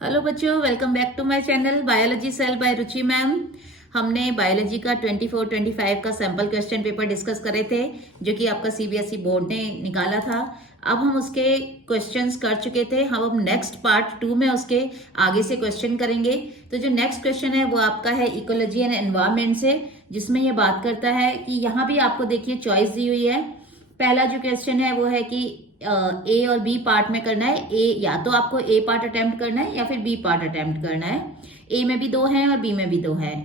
Hello बच्चों, welcome back to my channel biology cell by Ruchi ma'am. हमने biology का 24-25 का सैंपल क्वेश्चन पेपर डिस्कस करे थे जो कि आपका सीबीएसई बोर्ड ने निकाला था। अब हम उसके क्वेश्चंस कर चुके थे। हम अब नेक्स्ट पार्ट 2 में उसके आगे से क्वेश्चन करेंगे। तो जो नेक्स्ट क्वेश्चन है वो आपका है इकोलॉजी एंड एनवायरमेंट से, जिसमें ये बात करता है कि यहाँ भी आपको देखिए चॉइस दी हुई है। पहला जो क्वेश्चन है वो है कि ए और बी पार्ट में करना है। ए या तो आपको ए पार्ट अटेम्प्ट करना है या फिर बी पार्ट अटेम्प्ट करना है। ए में भी 2 हैं और बी में भी 2 हैं।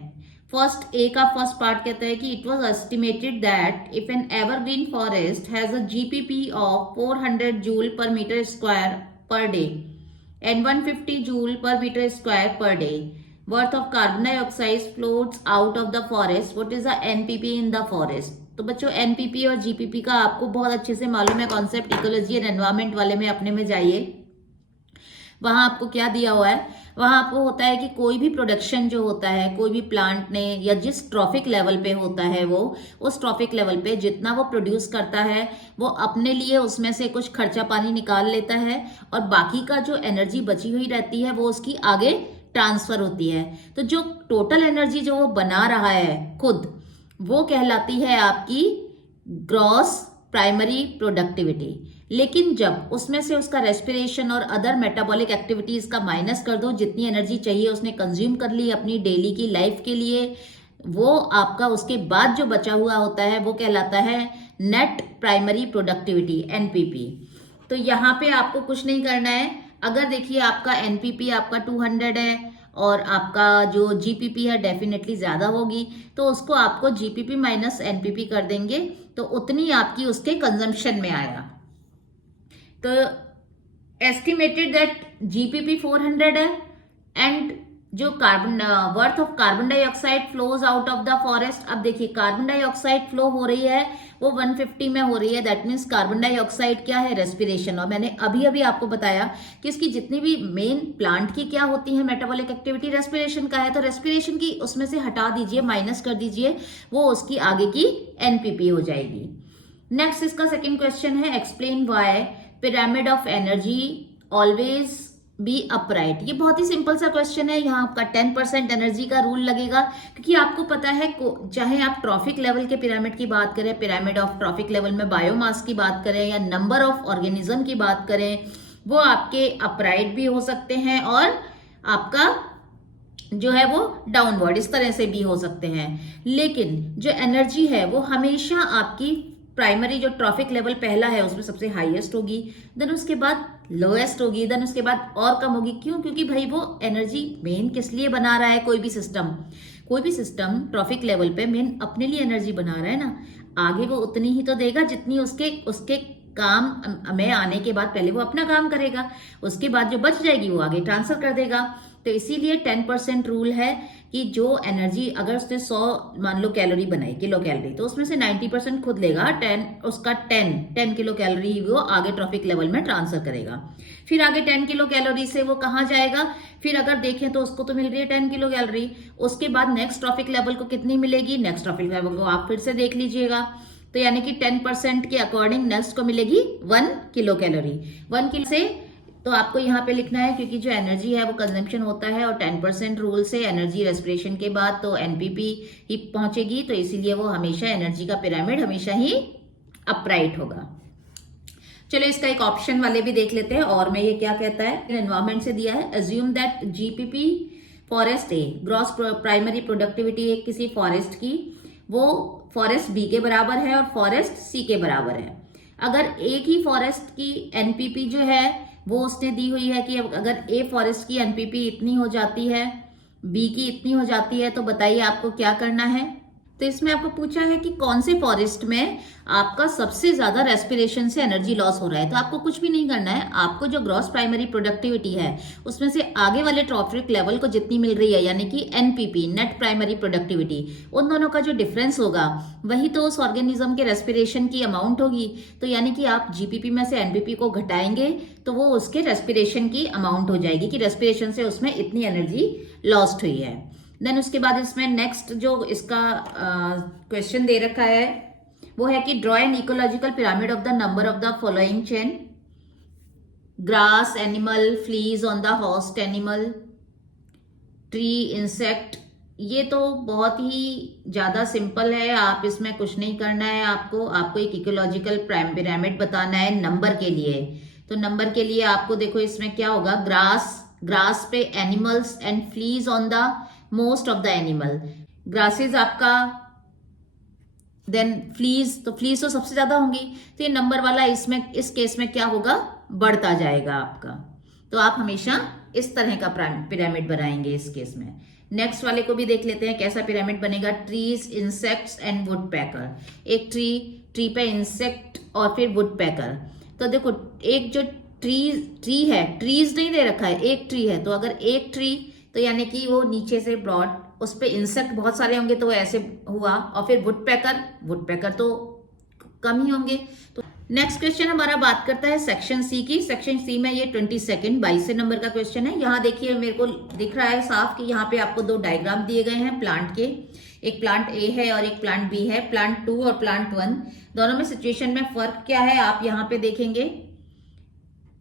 फर्स्ट ए का फर्स्ट पार्ट कहता है कि it was estimated that if an evergreen forest has a GPP of 400 joule per metre square per day and 150 joule per meter square per day worth of carbon dioxide floats out of the forest. What is the NPP in the forest? तो बच्चों NPP और GPP का आपको बहुत अच्छे से मालूम है कॉन्सेप्ट। इकोलॉजी एंड एनवायरमेंट वाले में अपने में जाइए, वहां आपको क्या दिया हुआ है। वहां आपको होता है कि कोई भी प्रोडक्शन जो होता है कोई भी प्लांट ने या जिस ट्रॉफिक लेवल पे होता है वो उस ट्रॉफिक लेवल पे जितना वो प्रोड्यूस करता है वो अपने लिए उसमें से कुछ खर्चा पानी निकाल लेता है और बाकी का जो एनर्जी बची हुई रहती है वो उसकी आगे ट्रांसफर होती है। तो जो टोटल एनर्जी जो वो बना रहा है खुद, वो कहलाती है आपकी ग्रॉस प्राइमरी प्रोडक्टिविटी। लेकिन जब उसमें से उसका रेस्पिरेशन और अदर मेटाबॉलिक एक्टिविटीज का माइनस कर दो, जितनी एनर्जी चाहिए उसने कंज्यूम कर ली अपनी डेली की लाइफ के लिए, वो आपका उसके बाद जो बचा हुआ होता है वो कहलाता है नेट प्राइमरी प्रोडक्टिविटी एनपीपी। तो यहाँ पे आपको कुछ नहीं करना है। अगर देखिए आपका एनपीपी आपका 200 है और आपका जो जीपीपी है डेफिनेटली ज्यादा होगी, तो उसको आपको जीपीपी माइनस एनपीपी कर देंगे तो उतनी आपकी उसके कंजम्पशन में आया। तो एस्टिमेटेड दैट जीपीपी 400 है एंड जो carbon worth of carbon dioxide flows out of the forest. अब देखिए कार्बन डाइऑक्साइड फ्लो हो रही है वो 150 में हो रही है। दैट मीन्स कार्बन डाइऑक्साइड क्या है, रेस्पिरेशन। और मैंने अभी अभी आपको बताया कि इसकी जितनी भी मेन प्लांट की क्या होती है मेटाबॉलिक एक्टिविटी, रेस्पिरेशन का है। तो रेस्पिरेशन की उसमें से हटा दीजिए, माइनस कर दीजिए, वो उसकी आगे की एनपीपी हो जाएगी। नेक्स्ट इसका सेकेंड क्वेश्चन है explain why pyramid of energy always be upright. ये बहुत ही सिंपल सा क्वेश्चन है। यहाँ आपका 10% एनर्जी का रूल लगेगा, क्योंकि आपको पता है चाहे आप ट्रॉफिक लेवल के पिरामिड की बात करें, पिरामिड ऑफ ट्रॉफिक लेवल में बायोमास की बात करें या नंबर ऑफ ऑर्गेनिज्म की बात करें, वो आपके अपराइट भी हो सकते हैं और आपका जो है वो डाउनवर्ड इस तरह से भी हो सकते हैं। लेकिन जो एनर्जी है वो हमेशा आपकी प्राइमरी जो ट्रॉफिक लेवल पहला है उसमें सबसे हाईएस्ट होगी, देन उसके बाद लोएस्ट होगी, देन उसके बाद और कम होगी। क्यों? क्योंकि भाई वो एनर्जी मेन किस लिए बना रहा है। कोई भी सिस्टम ट्रॉफिक लेवल पे मेन अपने लिए एनर्जी बना रहा है ना, आगे वो उतनी ही तो देगा जितनी उसके उसके काम में आने के बाद पहले वो अपना काम करेगा, उसके बाद जो बच जाएगी वो आगे ट्रांसफर कर देगा। तो इसीलिए 10% रूल है कि जो एनर्जी अगर उसने 100 मान लो कैलोरी बनाई, किलो कैलोरी, तो उसमें से 90% खुद लेगा, 10 किलो कैलोरी ही वो आगे ट्रॉफिक लेवल में ट्रांसफर करेगा। फिर आगे 10 किलो कैलोरी से वो कहाँ जाएगा, फिर अगर देखें तो उसको तो मिल रही है 10 किलो कैलोरी, उसके बाद नेक्स्ट ट्रॉफिक लेवल को कितनी मिलेगी, नेक्स्ट ट्रॉफिक लेवल को आप फिर से देख लीजिएगा। तो यानी कि 10% के अकॉर्डिंग नेक्स्ट को मिलेगी 1 किलो कैलोरी। 1 किलो से तो आपको यहाँ पे लिखना है, क्योंकि जो एनर्जी है वो कंजम्पशन होता है और 10% रूल से एनर्जी रेस्पिरेशन के बाद तो एनपीपी ही पहुंचेगी, तो इसीलिए वो हमेशा एनर्जी का पिरामिड हमेशा ही अपराइट होगा। चलो इसका एक ऑप्शन वाले भी देख लेते हैं और मैं ये क्या कहता है। एनवायरमेंट से दिया है assume that GPP forest A gross primary productivity है किसी फॉरेस्ट की, वो फॉरेस्ट बी के बराबर है और फॉरेस्ट सी के बराबर है। अगर एक ही फॉरेस्ट की एनपीपी जो है वो उसने दी हुई है कि अगर ए फॉरेस्ट की एनपीपी इतनी हो जाती है, बी की इतनी हो जाती है, तो बताइए आपको क्या करना है। तो इसमें आपको पूछा है कि कौन से फॉरेस्ट में आपका सबसे ज्यादा रेस्पिरेशन से एनर्जी लॉस हो रहा है। तो आपको कुछ भी नहीं करना है, आपको जो ग्रॉस प्राइमरी प्रोडक्टिविटी है उसमें से आगे वाले ट्रॉफिक लेवल को जितनी मिल रही है, यानी कि एनपीपी नेट प्राइमरी प्रोडक्टिविटी, उन दोनों का जो डिफरेंस होगा वही तो उस ऑर्गेनिज्म के रेस्पिरेशन की अमाउंट होगी। तो यानी कि आप जीपीपी में से एनपीपी को घटाएंगे तो वो उसके रेस्पिरेशन की अमाउंट हो जाएगी कि रेस्पिरेशन से उसमें इतनी एनर्जी लॉस्ट हुई है। देन उसके बाद इसमें नेक्स्ट जो इसका क्वेश्चन दे रखा है वो है कि draw an ecological pyramid of the number of the following chain. Grass animal, fleas on the host animal, tree, insect. ये तो बहुत ही ज्यादा सिंपल है, आप इसमें कुछ नहीं करना है। आपको एक इकोलॉजिकल पिरामिड बताना है नंबर के लिए। तो नंबर के लिए आपको देखो इसमें क्या होगा, ग्रास पे animals and fleas on the most of the animal. Grasses आपका, देन फ्लीज, तो फ्लीज तो सबसे ज्यादा होंगी, तो ये नंबर वाला इसमें इस केस में क्या होगा, बढ़ता जाएगा आपका। तो आप हमेशा इस तरह का पिरामिड बनाएंगे इस केस में। नेक्स्ट वाले को भी देख लेते हैं कैसा पिरामिड बनेगा। ट्रीज, इंसेक्ट्स एंड वुड पैकर। एक ट्री पे इंसेक्ट और फिर वुड पैकर। तो देखो एक जो ट्री है, ट्रीज नहीं दे रखा है, एक ट्री है, तो अगर एक ट्री तो यानी कि वो नीचे से ब्रॉड, उस पे इंसेक्ट बहुत सारे होंगे तो वो ऐसे हुआ, और फिर वुड पैकर तो कम ही होंगे। तो नेक्स्ट क्वेश्चन हमारा बात करता है सेक्शन सी की। सेक्शन सी में ये 22 नंबर का क्वेश्चन है। यहाँ देखिए मेरे को दिख रहा है साफ कि यहाँ पे आपको दो डायग्राम दिए गए हैं प्लांट के। एक प्लांट ए है और एक प्लांट बी है। प्लांट 2 और प्लांट 1 दोनों में सिचुएशन में फर्क क्या है आप यहाँ पे देखेंगे।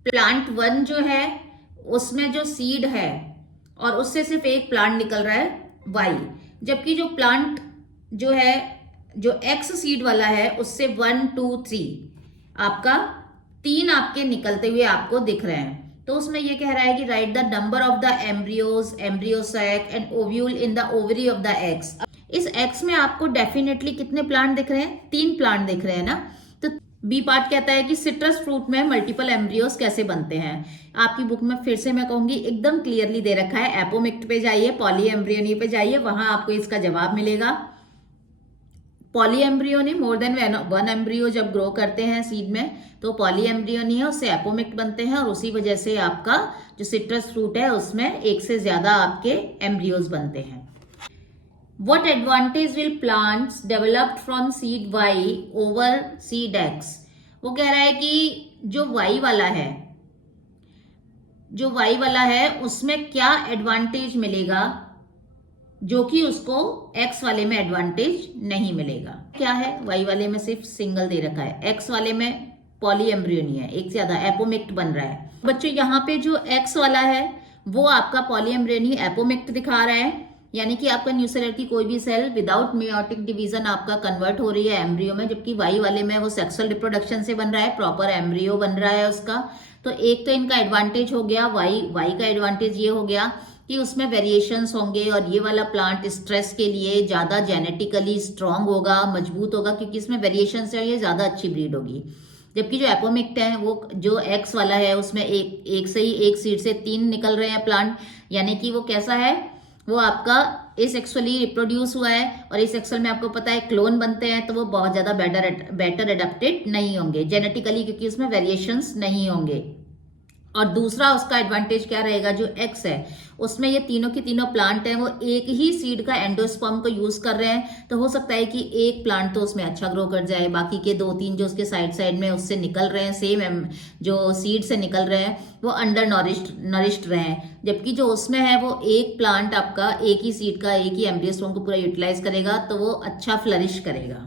प्लांट 1 जो है उसमें जो सीड है और उससे सिर्फ एक प्लांट निकल रहा है वाई, जबकि जो प्लांट जो है जो एक्स सीड वाला है उससे 1 2 3 आपका 3 आपके निकलते हुए आपको दिख रहे हैं। तो उसमें ये कह रहा है कि right the number of the embryos, embryo sac and ovule in the ovary of the eggs. इस एक्स में आपको डेफिनेटली कितने प्लांट दिख रहे हैं, 3 प्लांट दिख रहे हैं ना। तो बी पार्ट कहता है कि सिट्रस फ्रूट में मल्टीपल एम्ब्रियोज कैसे बनते हैं। आपकी बुक में फिर से मैं कहूंगी एकदम क्लियरली दे रखा है। एपोमिक्ट पे जाइए, पॉली एम्ब्रियोनी पे जाइए, वहां आपको इसका जवाब मिलेगा। Poly embryony more than 1 embryo जब ग्रो करते हैं सीड में तो पॉली एम्ब्रियोनी है, उससे एपोमिक्ट बनते हैं और उसी वजह से आपका जो सिट्रस फ्रूट है उसमें एक से ज्यादा आपके एम्ब्रियोज बनते हैं। What advantage will plants developed from seed Y over seed X? वो कह रहा है कि जो Y वाला है उसमें क्या एडवांटेज मिलेगा जो कि उसको X वाले में एडवांटेज नहीं मिलेगा। क्या है, Y वाले में सिर्फ सिंगल दे रखा है, X वाले में पॉली एम्ब्रियोनी है, एक से ज्यादा एपोमिक्ट बन रहा है। बच्चों यहाँ पे जो X वाला है वो आपका पॉली एम्ब्रियोनी एपोमिक्ट दिखा रहा है, यानी कि आपका न्यूसेलर की कोई भी सेल विदाउट मेयोटिक डिवीजन आपका कन्वर्ट हो रही है एम्ब्रियो में, जबकि वाई वाले में वो सेक्सुअल रिप्रोडक्शन से बन रहा है, प्रॉपर एम्ब्रियो बन रहा है उसका। तो एक तो इनका एडवांटेज हो गया, वाई का एडवांटेज ये हो गया कि उसमें वेरिएशंस होंगे और ये वाला प्लांट स्ट्रेस के लिए ज्यादा जेनेटिकली स्ट्रांग होगा, मजबूत होगा, क्योंकि इसमें वेरिएशंस है, ये ज्यादा अच्छी ब्रीड होगी। जबकि जो एपोमिक्ट है वो जो एक्स वाला है उसमें एक से ही एक सीड से 3 निकल रहे हैं प्लांट, यानी कि वो कैसा है, वो आपका एसेक्सुअली रिप्रोड्यूस हुआ है और एसेक्सुअल में आपको पता है क्लोन बनते हैं, तो वो बहुत ज्यादा बेटर एडेप्टेड नहीं होंगे जेनेटिकली, क्योंकि उसमें वेरिएशंस नहीं होंगे। और दूसरा उसका एडवांटेज क्या रहेगा, जो एक्स है उसमें ये तीनों के तीनों प्लांट हैं वो एक ही सीड का एंडोस्पर्म को यूज कर रहे हैं, तो हो सकता है कि एक प्लांट तो उसमें अच्छा ग्रो कर जाए, बाकी के 2-3 जो उसके साइड में उससे निकल रहे हैं, सेम जो सीड से निकल रहे हैं वो अंडर नरिश्ड रहे हैं, जबकि जो उसमें है वो एक प्लांट आपका एक ही सीड का एक ही एम्ब्रियोस्पर्म को पूरा यूटिलाइज करेगा, तो वो अच्छा फ्लरिश करेगा।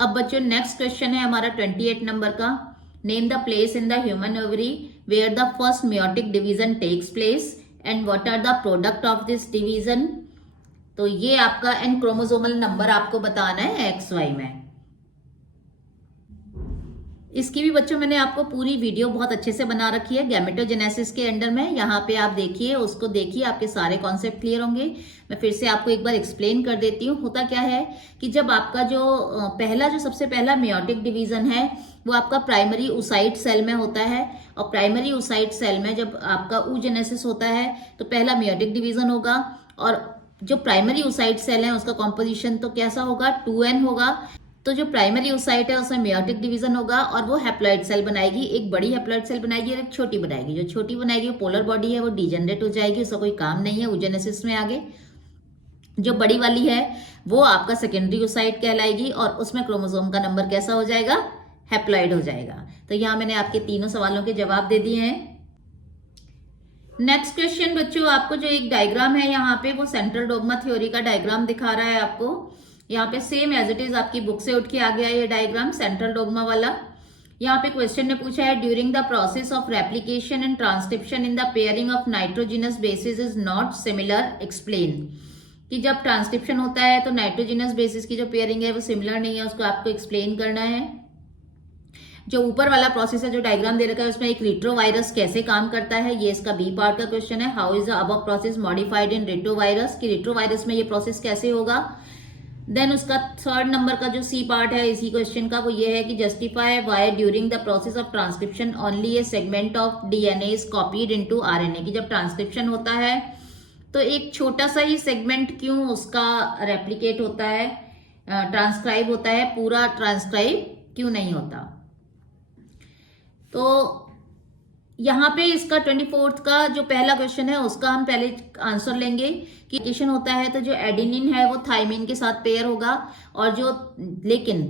अब बच्चों नेक्स्ट क्वेश्चन है हमारा 28 नंबर का। Name the place in the human ovary where the first meiotic division takes place and what are the product of this division. तो ये आपका एन क्रोमोसोमल नंबर आपको बताना है XY में। इसकी भी बच्चों मैंने आपको पूरी वीडियो बहुत अच्छे से बना रखी है गैमेटोजेनेसिस के अंडर में, यहाँ पे आप देखिए, उसको देखिए, आपके सारे कॉन्सेप्ट क्लियर होंगे। मैं फिर से आपको एक बार एक्सप्लेन कर देती हूँ। होता क्या है कि जब आपका जो सबसे पहला मेयोटिक डिवीजन है वो आपका प्राइमरी oocyte सेल में होता है, और प्राइमरी oocyte सेल में जब आपका oogenesis होता है तो पहला मेयोटिक डिवीजन होगा, और जो प्राइमरी oocyte सेल है उसका कॉम्पोजिशन तो कैसा होगा, 2n होगा। तो जो प्राइमरी oocyte है उसमें मेयोटिक डिवीजन होगा और वो हैप्लॉइड सेल बनाएगी, एक बड़ी हैप्लॉइड सेल बनाएगी और एक छोटी बनाएगी। जो छोटी बनाएगी वो पोलर बॉडी है, वो डिजेनरेट हो जाएगी, उसका कोई काम नहीं है oogenesis में आगे। जो बड़ी वाली है वो आपका सेकेंडरी oocyte कहलाएगी और उसमें क्रोमोसोम का नंबर कैसा हो जाएगा, हैप्लॉइड हो जाएगा। तो यहाँ मैंने आपके तीनों सवालों के जवाब दे दिए हैं। नेक्स्ट क्वेश्चन बच्चों, आपको जो एक डायग्राम है यहाँ पे वो सेंट्रल डोगमा थ्योरी का डायग्राम दिखा रहा है आपको। यहाँ पे सेम एज इट इज आपकी बुक से उठ के आ गया ये डायग्राम, सेंट्रल डोगमा वाला। यहाँ पे क्वेश्चन ने पूछा है during the process of replication and transcription in the pairing of nitrogenous basis is not similar, explain. कि जब ट्रांसक्रिप्शन होता है तो नाइट्रोजिनस बेसिस की जो पेयरिंग है वो सिमिलर नहीं है, उसको आपको एक्सप्लेन करना है। जो ऊपर वाला प्रोसेस है जो डायग्राम दे रखा है उसमें एक रिट्रोवायरस कैसे काम करता है, ये इसका बी पार्ट का क्वेश्चन है। How is the above process modified in retrovirus, कि रिट्रोवायरस में ये प्रोसेस कैसे होगा। देन उसका थर्ड नंबर का जो सी पार्ट है इसी क्वेश्चन का वो ये है कि justify why during the process of transcription only A segment of DNA is copied into RNA, कि जब ट्रांसक्रिप्शन होता है तो एक छोटा सा ही सेगमेंट क्यों उसका रेप्लिकेट होता है, ट्रांसक्राइब होता है, पूरा ट्रांसक्राइब क्यों नहीं होता। तो यहाँ पे इसका 24th का जो पहला क्वेश्चन है उसका हम पहले आंसर लेंगे कि एडिशन होता है तो जो एडिनिन है वो थाइमिन के साथ पेयर होगा, और जो लेकिन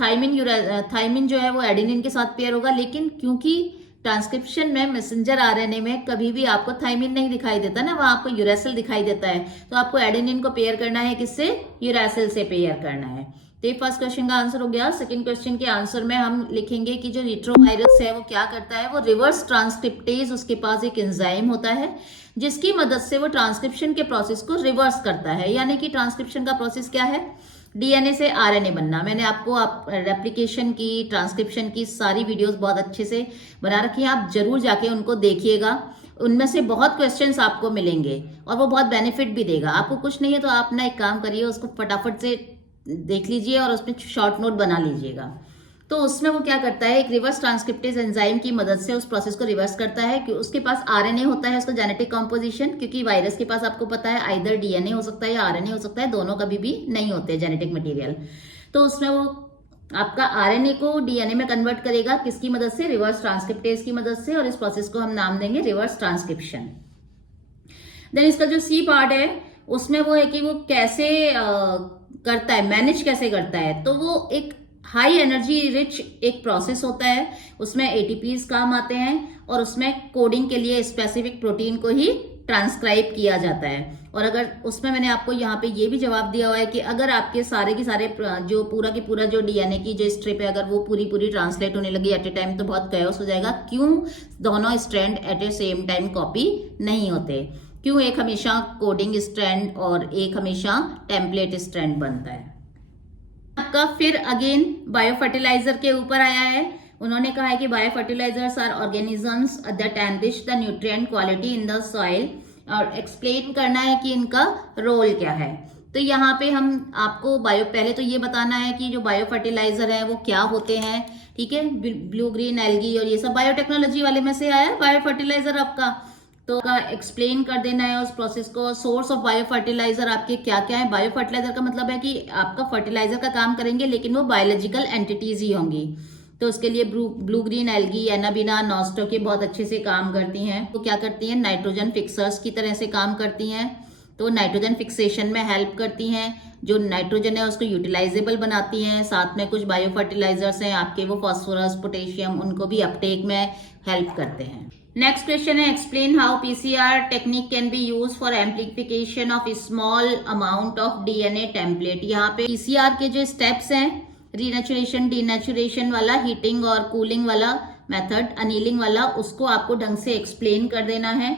थाइमिन जो है वो एडिनिन के साथ पेयर होगा, लेकिन क्योंकि ट्रांसक्रिप्शन में मैसेंजर आरएनए में कभी भी आपको थाइमिन नहीं दिखाई देता ना, वहां आपको यूरेसिल दिखाई देता है, तो आपको एडेनिन को पेयर करना है किससे, यूरेसिल से पेयर करना है। तो ये फर्स्ट क्वेश्चन का आंसर हो गया। सेकंड क्वेश्चन के आंसर में हम लिखेंगे कि जो रिट्रोवायरस है वो क्या करता है, वो रिवर्स ट्रांसक्रिप्टेज, उसके पास एक एंजाइम होता है जिसकी मदद से वो ट्रांसक्रिप्शन के प्रोसेस को रिवर्स करता है। यानी कि ट्रांसक्रिप्शन का प्रोसेस क्या है, डीएनए से आरएनए बनना। मैंने आपको रेप्लिकेशन की, ट्रांसक्रिप्शन की सारी वीडियोस बहुत अच्छे से बना रखी है, आप जरूर जाके उनको देखिएगा। उनमें से बहुत क्वेश्चंस आपको मिलेंगे और वो बहुत बेनिफिट भी देगा। आपको कुछ नहीं है तो आप ना एक काम करिए, उसको फटाफट से देख लीजिए और उसमें शॉर्ट नोट बना लीजिएगा। तो उसमें वो क्या करता है, एक रिवर्स ट्रांसक्रिप्टेज एंजाइम की मदद से उस प्रोसेस को रिवर्स करता है कि उसके पास आरएनए होता है, उसका जेनेटिक कॉम्पोजिशन, क्योंकि वायरस के पास आपको पता है आइदर डीएनए हो सकता है या आरएनए हो सकता है, दोनों कभी भी नहीं होते जेनेटिक मटेरियल। तो उसमें वो आपका आरएनए को डीएनए में कन्वर्ट करेगा, किसकी मदद से, रिवर्स ट्रांसक्रिप्टेज की मदद से, और इस प्रोसेस को हम नाम देंगे रिवर्स ट्रांसक्रिप्शन। देन इसका जो सी पार्ट है उसमें वो है कि वो कैसे करता है, मैनेज कैसे करता है। तो वो एक हाई एनर्जी रिच एक प्रोसेस होता है, उसमें एटीपीज काम आते हैं और उसमें कोडिंग के लिए स्पेसिफिक प्रोटीन को ही ट्रांसक्राइब किया जाता है। और अगर उसमें मैंने आपको यहाँ पे ये भी जवाब दिया हुआ है कि अगर आपके सारे के सारे जो पूरा की पूरा जो डीएनए की जो स्ट्रिप है अगर वो पूरी पूरी ट्रांसलेट होने लगी एट ए टाइम तो बहुत कैओस हो जाएगा। क्यों दोनों स्ट्रैंड एट ए सेम टाइम कॉपी नहीं होते, क्यों एक हमेशा कोडिंग स्ट्रैंड और एक हमेशा टेम्पलेट स्ट्रैंड बनता है। आपका फिर अगेन बायो फर्टिलाइजर के ऊपर आया है। उन्होंने कहा है कि bio fertilisers are organisms that enrich the nutrient quality in the soil, और एक्सप्लेन करना है कि इनका रोल क्या है। तो यहाँ पे हम आपको पहले तो ये बताना है कि जो बायो फर्टिलाइजर है वो क्या होते हैं, ठीक है। ब्लू ग्रीन एल्गी और ये सब बायोटेक्नोलॉजी वाले में से आया बायो फर्टिलाइजर आपका, तो का एक्सप्लेन कर देना है उस प्रोसेस को। सोर्स ऑफ बायो फर्टिलाइजर आपके क्या क्या है। बायो फर्टिलाइजर का मतलब है कि आपका फर्टिलाइजर का काम करेंगे लेकिन वो बायोलॉजिकल एंटिटीज ही होंगी। तो उसके लिए ब्लू ग्रीन एल्गी, एनाबिना, नॉस्टो बहुत अच्छे से काम करती हैं। तो क्या करती हैं, नाइट्रोजन फिक्सर्स की तरह से काम करती हैं। तो नाइट्रोजन फिक्सेशन में हेल्प करती हैं, जो नाइट्रोजन है उसको यूटिलाइजेबल बनाती हैं। साथ में कुछ बायो फर्टिलाइजर्स हैं आपके, वो फास्फोरस, पोटेशियम, उनको भी अपटेक में हेल्प करते हैं। नेक्स्ट क्वेश्चन है explain how PCR technique can be use for amplification of small amount of DNA template. यहाँ पे पीसीआर के जो स्टेप्स हैं, रीनेचुरेशन, डीनेचुरेशन वाला, हीटिंग और कूलिंग वाला मेथड, अनीलिंग वाला, उसको आपको ढंग से एक्सप्लेन कर देना है।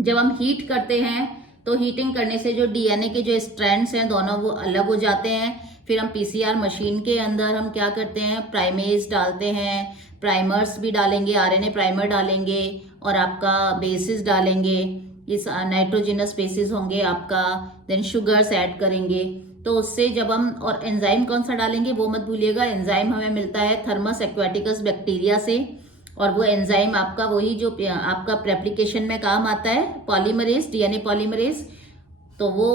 जब हम हीट करते हैं तो हीटिंग करने से जो डीएनए के जो स्ट्रैंड्स हैं दोनों वो अलग हो जाते हैं। फिर हम पीसीआर मशीन के अंदर हम क्या करते हैं, प्राइमेज डालते हैं, प्राइमर्स भी डालेंगे, आरएनए प्राइमर डालेंगे और आपका बेसिस डालेंगे, इस नाइट्रोजिनस बेसिस होंगे आपका, देन शुगर्स ऐड करेंगे। तो उससे जब हम, और एंजाइम कौन सा डालेंगे वो मत भूलिएगा, एंजाइम हमें मिलता है थर्मस एक्वाटिकस बैक्टीरिया से, और वो एंजाइम आपका वही जो आपका रेप्लिकेशन में काम आता है, पॉलीमरेज, डीएनए पॉलीमरेज। तो वो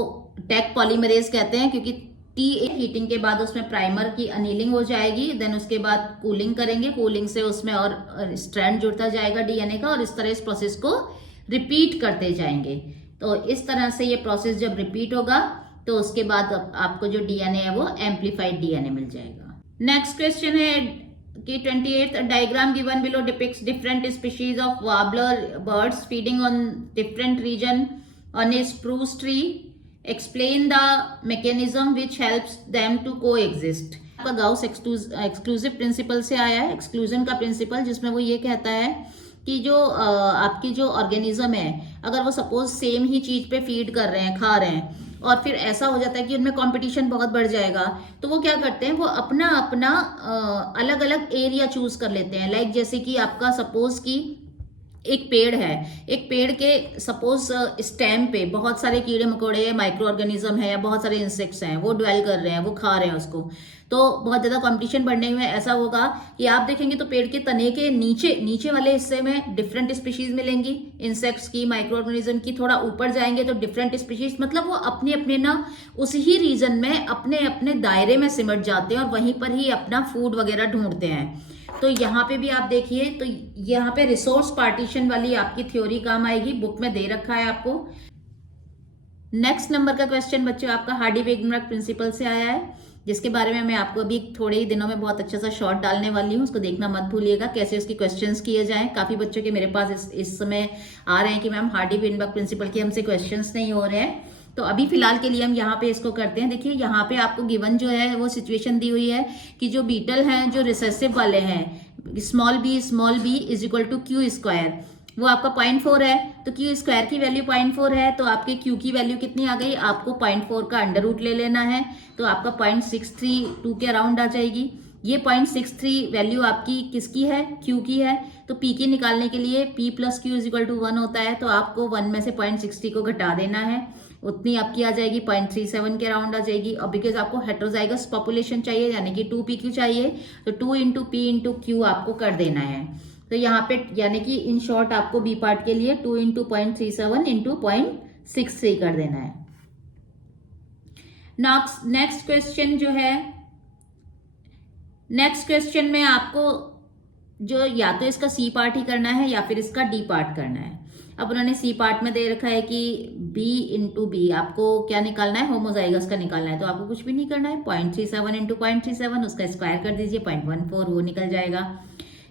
टेक पॉलीमरेज कहते हैं क्योंकि हीटिंग के बाद उसमें प्राइमर की अनीलिंग हो जाएगी, देन उसके बाद कूलिंग करेंगे, कूलिंग से उसमें और स्ट्रैंड जुड़ता जाएगा डीएनए का, और इस तरह इस प्रोसेस को रिपीट करते जाएंगे। तो इस तरह से ये प्रोसेस जब रिपीट होगा तो उसके बाद आपको जो डीएनए है वो एम्प्लीफाइड डीएनए मिल जाएगा। नेक्स्ट क्वेश्चन है कि 28th diagram given below depicts different species of warbler birds feeding on different region on a spruce tree, explain the mechanism which helps them to coexist. आपका Gause exclusive principle से आया है, exclusion का principal, जिसमें वो ये कहता है कि जो आपकी जो ऑर्गेनिज्म है, अगर वो सपोज सेम ही चीज पे फीड कर रहे हैं, खा रहे हैं, और फिर ऐसा हो जाता है कि उनमें कंपटीशन बहुत बढ़ जाएगा, तो वो क्या करते हैं, वो अपना अपना अलग अलग एरिया चूज कर लेते हैं। लाइक जैसे कि आपका सपोज कि एक पेड़ है, एक पेड़ के सपोज स्टेम पे बहुत सारे कीड़े मकोड़े, माइक्रो ऑर्गेनिज्म है या बहुत सारे इंसेक्ट्स हैं, वो ड्वेल कर रहे हैं, वो खा रहे हैं उसको, तो बहुत ज्यादा कंपटीशन बढ़ने में ऐसा होगा कि आप देखेंगे तो पेड़ के तने के नीचे नीचे वाले हिस्से में डिफरेंट स्पीशीज मिलेंगी, इंसेक्ट्स की, माइक्रो ऑर्गेनिज्म की। थोड़ा ऊपर जाएंगे तो डिफरेंट स्पीशीज, मतलब वो अपने अपने ना उस ही रीजन में अपने अपने दायरे में सिमट जाते हैं और वहीं पर ही अपना फूड वगैरह ढूंढते हैं। तो यहाँ पे भी आप देखिए, तो यहाँ पे रिसोर्स पार्टीशन वाली आपकी थ्योरी काम आएगी, बुक में दे रखा है आपको। नेक्स्ट नंबर का क्वेश्चन बच्चों आपका हार्डी-वेगनबर्ग प्रिंसिपल से आया है, जिसके बारे में मैं आपको अभी थोड़े ही दिनों में बहुत अच्छा सा शॉर्ट डालने वाली हूँ, उसको देखना मत भूलिएगा कैसे उसके क्वेश्चंस किए जाएं। काफी बच्चों के मेरे पास इस समय आ रहे हैं कि मैम हार्डी-वेगनबर्ग प्रिंसिपल के हमसे क्वेश्चंस नहीं हो रहे हैं, तो अभी फिलहाल के लिए हम यहाँ पे इसको करते हैं। देखिए यहाँ पे आपको गिवन जो है वो सिचुएशन दी हुई है कि जो बीटल हैं, जो रिसेसिव वाले हैं, small B is equal to Q square, वो आपका 0.4 है, तो क्यू स्क्वायर की वैल्यू 0.4 है, तो आपके क्यू की वैल्यू कितनी आ गई, आपको 0.4 का अंडर रूट ले लेना है, तो आपका 0.632 के अराउंड आ जाएगी। ये 0.63 वैल्यू आपकी किसकी है, क्यू की है, तो पी की निकालने के लिए p plus Q is equal to 1 होता है, तो आपको 1 में से 0.60 को घटा देना है, उतनी आपकी आ जाएगी 0.37 के अराउंड आ जाएगी। और बिकॉज आपको हेट्रोजाइगस पॉपुलेशन चाहिए यानी कि 2pq चाहिए, तो 2 इंटू पी इंटू क्यू आपको कर देना है। तो यहाँ पे यानी कि इन शॉर्ट आपको बी पार्ट के लिए 2 इंटू 0.37 इंटू 0.63 कर देना है। नेक्स्ट क्वेश्चन जो है, नेक्स्ट क्वेश्चन में आपको जो या तो इसका सी पार्ट ही करना है या फिर इसका डी पार्ट करना है। अब उन्होंने सी पार्ट में दे रखा है कि b इंटू बी आपको क्या निकालना है, होमोजाइगस का निकालना है, तो आपको कुछ भी नहीं करना है, 0.37 इंटू 0.37 उसका स्क्वायर कर दीजिए, 0.14 वो निकल जाएगा।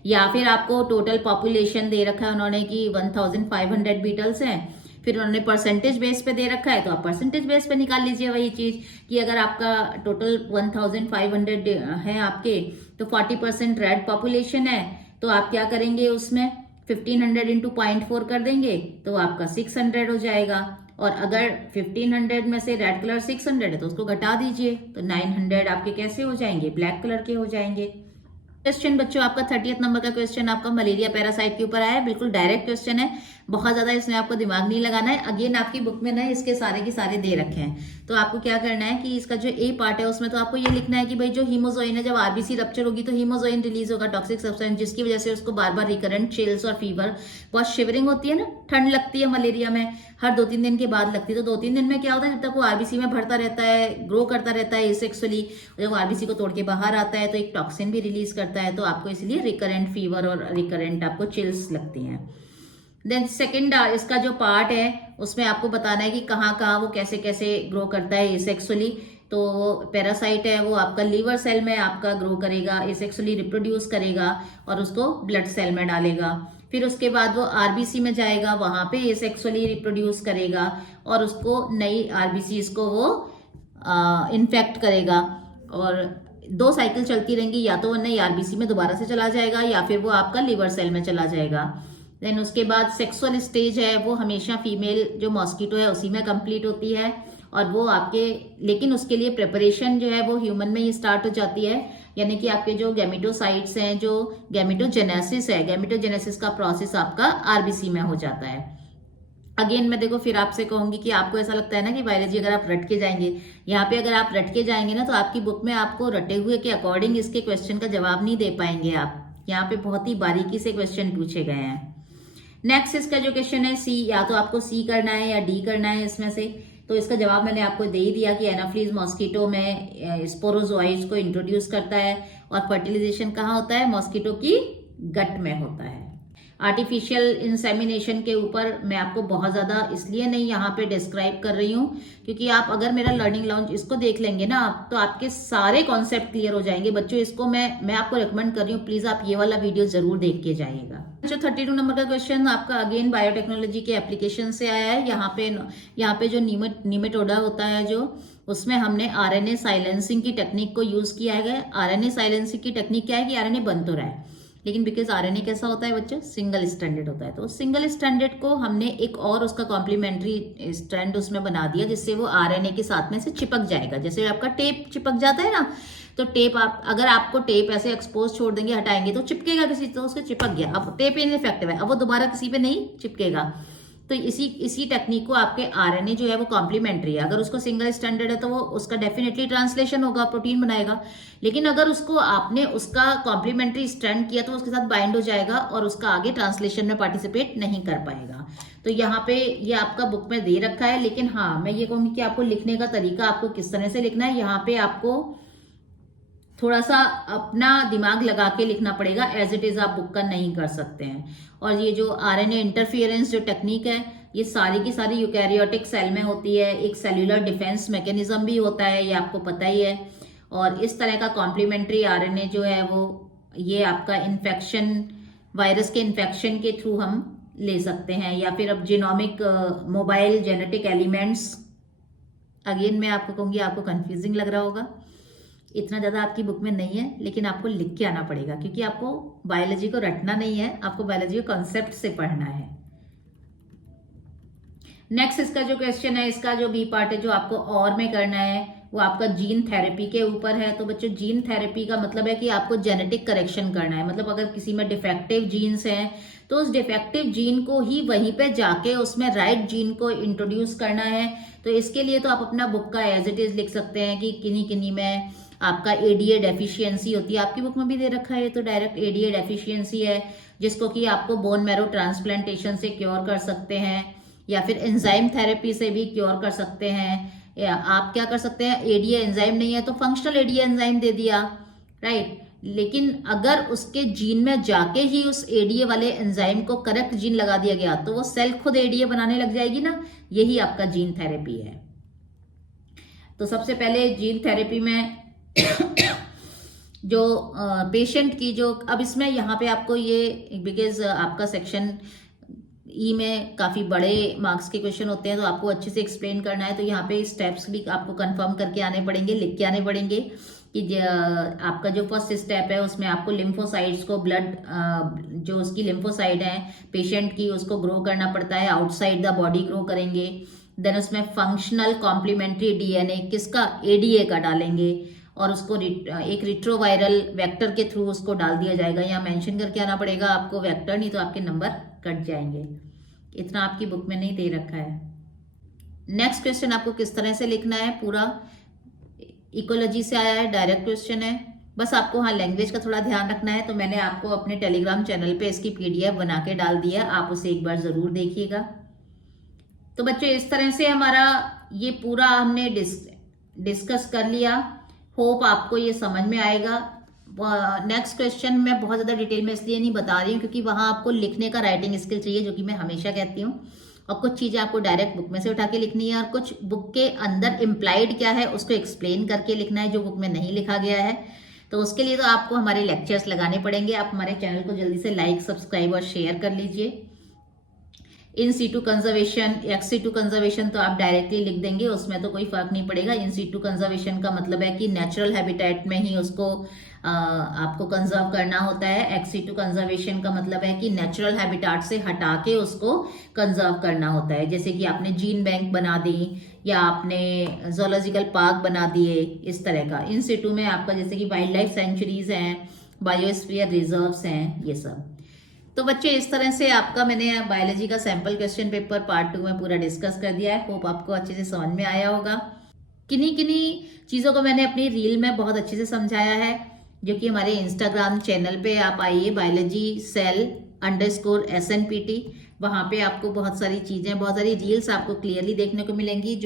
या फिर आपको टोटल पॉपुलेशन दे रखा है उन्होंने कि 1500 बीटल्स हैं, फिर उन्होंने परसेंटेज बेस पे दे रखा है, तो आप परसेंटेज बेस पे निकाल लीजिए वही चीज कि अगर आपका टोटल 1500 है आपके, तो 40% रेड पॉपुलेशन है, तो आप क्या करेंगे उसमें 1500 इंटू 0.4 कर देंगे, तो आपका 600 हो जाएगा। और अगर 1500 में से रेड कलर 600 है तो उसको घटा दीजिए, तो 900 आपके कैसे हो जाएंगे, ब्लैक कलर के हो जाएंगे। क्वेश्चन बच्चों आपका 30th नंबर का क्वेश्चन आपका मलेरिया पैरासाइट के ऊपर आया है, बिल्कुल डायरेक्ट क्वेश्चन है, बहुत ज्यादा इसमें आपको दिमाग नहीं लगाना है। अगेन आपकी बुक में ना इसके सारे के सारे दे रखे हैं, तो आपको क्या करना है कि इसका जो ए पार्ट है उसमें तो आपको ये लिखना है कि भाई जो हीमोजोइन है, जब आरबीसी रप्चर होगी तो हीमोजोइन रिलीज होगा, टॉक्सिक सब्सटेंस, जिसकी वजह से उसको बार बार रिकरेंट चिल्स और फीवर, बहुत शिवरिंग होती है ना, ठंड लगती है मलेरिया में, हर 2-3 दिन के बाद लगती है। तो 2-3 दिन में क्या होता है, जब तक वो आरबीसी में भरता रहता है, ग्रो करता रहता है सेक्सुअली, जब आरबीसी को तोड़ के बाहर आता है तो एक टॉक्सिन भी रिलीज करता है, तो आपको इसलिए रिकरेंट फीवर और रिकरेंट आपको चिल्स लगती हैं। देन सेकेंड इसका जो पार्ट है उसमें आपको बताना है कि कहाँ कहाँ वो कैसे कैसे ग्रो करता है एसेक्सुअली। तो पैरासाइट है वो आपका लीवर सेल में आपका ग्रो करेगा, एसेक्सुअली रिप्रोड्यूस करेगा और उसको ब्लड सेल में डालेगा, फिर उसके बाद वो आरबीसी में जाएगा, वहां पे एसेक्सुअली रिप्रोड्यूस करेगा और उसको नई आरबीसी को वो इन्फेक्ट करेगा, और 2 साइकिल चलती रहेंगी, या तो वो नई आरबीसी में दोबारा से चला जाएगा या फिर वो आपका लीवर सेल में चला जाएगा। देन उसके बाद सेक्सुअल स्टेज है वो हमेशा फीमेल जो मॉस्किटो है उसी में कंप्लीट होती है, और वो आपके, लेकिन उसके लिए प्रिपरेशन जो है वो ह्यूमन में ही स्टार्ट हो जाती है, यानी कि आपके जो गैमेटोसाइट्स हैं, जो गैमेटोजेनेसिस है, गैमेटोजेनेसिस का प्रोसेस आपका आरबीसी में हो जाता है। अगेन मैं देखो फिर आपसे कहूंगी कि आपको ऐसा लगता है ना कि बायोलॉजी अगर आप रट के जाएंगे, यहाँ पे अगर आप रट के जाएंगे ना तो आपकी बुक में आपको रटे हुए के अकॉर्डिंग इसके क्वेश्चन का जवाब नहीं दे पाएंगे आप, यहाँ पे बहुत ही बारीकी से क्वेश्चन पूछे गए हैं। नेक्स्ट इसका जो क्वेश्चन है सी, या तो आपको सी करना है या डी करना है इसमें से, तो इसका जवाब मैंने आपको दे ही दिया कि एनाफ्लीज मॉस्किटो में स्पोरोजोइड्स को इंट्रोड्यूस करता है, और फर्टिलाइजेशन कहाँ होता है, मॉस्किटो की गट में होता है। आर्टिफिशियल इंसेमिनेशन के ऊपर मैं आपको बहुत ज्यादा इसलिए नहीं यहाँ पे डिस्क्राइब कर रही हूँ क्योंकि आप अगर मेरा लर्निंग लाउंज इसको देख लेंगे ना आप, तो आपके सारे कॉन्सेप्ट क्लियर हो जाएंगे बच्चों। इसको मैं आपको रिकमेंड कर रही हूँ, प्लीज आप ये वाला वीडियो जरूर देख के जाइएगा। जो 32 नंबर का क्वेश्चन आपका अगेन बायोटेक्नोलॉजी के एप्लीकेशन से आया है। यहाँ पे जो नीमेटोडा होता है जो, उसमें हमने आरएनए साइलेंसिंग की टेक्निक को यूज किया है। आरएनए साइलेंसिंग की टेक्निक क्या है कि आरएनए बन तो रहा है, लेकिन बिकॉज आरएनए कैसा होता है बच्चों, सिंगल स्ट्रैंडेड होता है, तो सिंगल स्ट्रैंडेड को हमने एक और उसका कॉम्प्लीमेंट्री स्ट्रैंड उसमें बना दिया, जिससे वो आरएनए के साथ में से चिपक जाएगा। जैसे आपका टेप चिपक जाता है ना, तो टेप आप अगर आपको टेप ऐसे एक्सपोज छोड़ देंगे, हटाएंगे तो चिपकेगा किसी, तो उसको चिपक गया, अब टेप इनइफेक्टिव है, अब वो दोबारा किसी पे नहीं चिपकेगा। तो इसी टेक्निक को आपके आरएनए जो है वो कॉम्प्लीमेंट्री है। अगर उसको सिंगल स्टैंडर्ड है तो वो उसका डेफिनेटली ट्रांसलेशन होगा, प्रोटीन बनाएगा, लेकिन अगर उसको आपने उसका कॉम्प्लीमेंट्री स्ट्रैंड किया तो उसके साथ बाइंड हो जाएगा और उसका आगे ट्रांसलेशन में पार्टिसिपेट नहीं कर पाएगा। तो यहाँ पे ये आपका बुक में दे रखा है, लेकिन हाँ मैं ये कहूंगी कि आपको लिखने का तरीका आपको किस तरह से लिखना है, यहाँ पे आपको थोड़ा सा अपना दिमाग लगा के लिखना पड़ेगा, एज इट इज आप बुक का नहीं कर सकते हैं। और ये जो आरएनए इंटरफियरेंस जो टेक्निक है, ये सारी की सारी यूकैरियोटिक सेल में होती है। एक सेल्यूलर डिफेंस मैकेनिज्म भी होता है, ये आपको पता ही है। और इस तरह का कॉम्प्लीमेंट्री आरएनए जो है वो ये आपका इन्फेक्शन, वायरस के इन्फेक्शन के थ्रू हम ले सकते हैं, या फिर अब genomic mobile genetic elements, again मैं आपको कहूंगी आपको कंफ्यूजिंग लग रहा होगा, इतना ज्यादा आपकी बुक में नहीं है, लेकिन आपको लिख के आना पड़ेगा, क्योंकि आपको बायोलॉजी को रटना नहीं है, आपको बायोलॉजी को कॉन्सेप्ट से पढ़ना है। नेक्स्ट इसका जो क्वेश्चन है, इसका जो बी पार्ट है जो आपको और में करना है, वो आपका जीन थेरेपी के ऊपर है। तो बच्चों जीन थेरेपी का मतलब है कि आपको जेनेटिक करेक्शन करना है, मतलब अगर किसी में डिफेक्टिव जीन्स हैं तो उस डिफेक्टिव जीन को ही वहीं पे जाके उसमें राइट जीन को इंट्रोड्यूस करना है। तो इसके लिए तो आप अपना बुक का एज इट इज लिख सकते हैं कि किन्हीं किन्हीं में आपका एडीए डेफिशिएंसी होती है, आपकी बुक में भी दे रखा है, तो डायरेक्ट एडीए डेफिशिएंसी है, जिसको कि आपको बोन मैरो ट्रांसप्लांटेशन से क्योर कर सकते हैं, या फिर एंजाइम थेरेपी से भी क्योर कर सकते हैं। या आप क्या कर सकते हैं, एडीए एंजाइम नहीं है तो फंक्शनल एडीए एंजाइम दे दिया, राइट। लेकिन अगर उसके जीन में जाके ही उस एडीए वाले एंजाइम को करेक्ट जीन लगा दिया गया तो वो सेल खुद एडीए बनाने लग जाएगी ना, यही आपका जीन थेरेपी है। तो सबसे पहले जीन थेरेपी में जो पेशेंट की जो, अब इसमें यहाँ पे आपको ये बिकॉज आपका सेक्शन ई में काफी बड़े मार्क्स के क्वेश्चन होते हैं, तो आपको अच्छे से एक्सप्लेन करना है, तो यहाँ पे स्टेप्स भी आपको कंफर्म करके आने पड़ेंगे, लिख के आने पड़ेंगे कि आपका जो फर्स्ट स्टेप है उसमें आपको लिम्फोसाइट्स को, ब्लड जो उसकी लिम्फोसाइट है पेशेंट की, उसको ग्रो करना पड़ता है, आउटसाइड द बॉडी ग्रो करेंगे। देन उसमें फंक्शनल कॉम्प्लीमेंट्री डीएनए किसका, एडीए का डालेंगे, और उसको एक रिट्रोवायरल वेक्टर के थ्रू उसको डाल दिया जाएगा। यहाँ मेंशन करके आना पड़ेगा आपको वेक्टर, नहीं तो आपके नंबर कट जाएंगे। इतना आपकी बुक में नहीं दे रखा है। नेक्स्ट क्वेश्चन आपको किस तरह से लिखना है, पूरा इकोलॉजी से आया है, डायरेक्ट क्वेश्चन है, बस आपको हाँ लैंग्वेज का थोड़ा ध्यान रखना है। तो मैंने आपको अपने टेलीग्राम चैनल पे इसकी पीडीएफ बना के डाल दिया, आप उसे एक बार जरूर देखिएगा। तो बच्चों इस तरह से हमारा ये पूरा हमने डिस्कस कर लिया, होप आपको ये समझ में आएगा। नेक्स्ट क्वेश्चन मैं बहुत ज़्यादा डिटेल में इसलिए नहीं बता रही हूँ क्योंकि वहाँ आपको लिखने का राइटिंग स्किल चाहिए, जो कि मैं हमेशा कहती हूँ, और कुछ चीज़ें आपको डायरेक्ट बुक में से उठा के लिखनी है, और कुछ बुक के अंदर इम्प्लाइड क्या है उसको एक्सप्लेन करके लिखना है जो बुक में नहीं लिखा गया है। तो उसके लिए तो आपको हमारे लेक्चर्स लगाने पड़ेंगे। आप हमारे चैनल को जल्दी से लाइक, सब्सक्राइब और शेयर कर लीजिए। In situ conservation, ex situ conservation तो आप डायरेक्टली लिख देंगे, उसमें तो कोई फर्क नहीं पड़ेगा। इन सीटू कंजर्वेशन का मतलब है कि नेचुरल हैबिटेट में ही उसको आपको कंजर्व करना होता है। एक्स सीटू कंजर्वेशन का मतलब है कि नेचुरल हैबिटेट से हटा के उसको कंजर्व करना होता है, जैसे कि आपने जीन बैंक बना दी या आपने जोलॉजिकल पार्क बना दिए, इस तरह का। इन सीटू में आपका जैसे कि वाइल्ड लाइफ सेंचुरीज हैं, बायोस्फीयर रिजर्व्स हैं, ये सब। तो बच्चे इस तरह से आपका मैंने बायोलॉजी का सैंपल क्वेश्चन पेपर पार्ट 2 में पूरा डिस्कस कर दिया है। होप आपको अच्छे से समझ में आया होगा। किन्हीं चीज़ों को मैंने अपनी रील में बहुत अच्छे से समझाया है, जो कि हमारे इंस्टाग्राम चैनल पे आप आइए, बायोलॉजी सेल _SNPT, वहाँ पे आपको बहुत सारी चीज़ें, बहुत सारी रील्स आपको क्लियरली देखने को मिलेंगी जो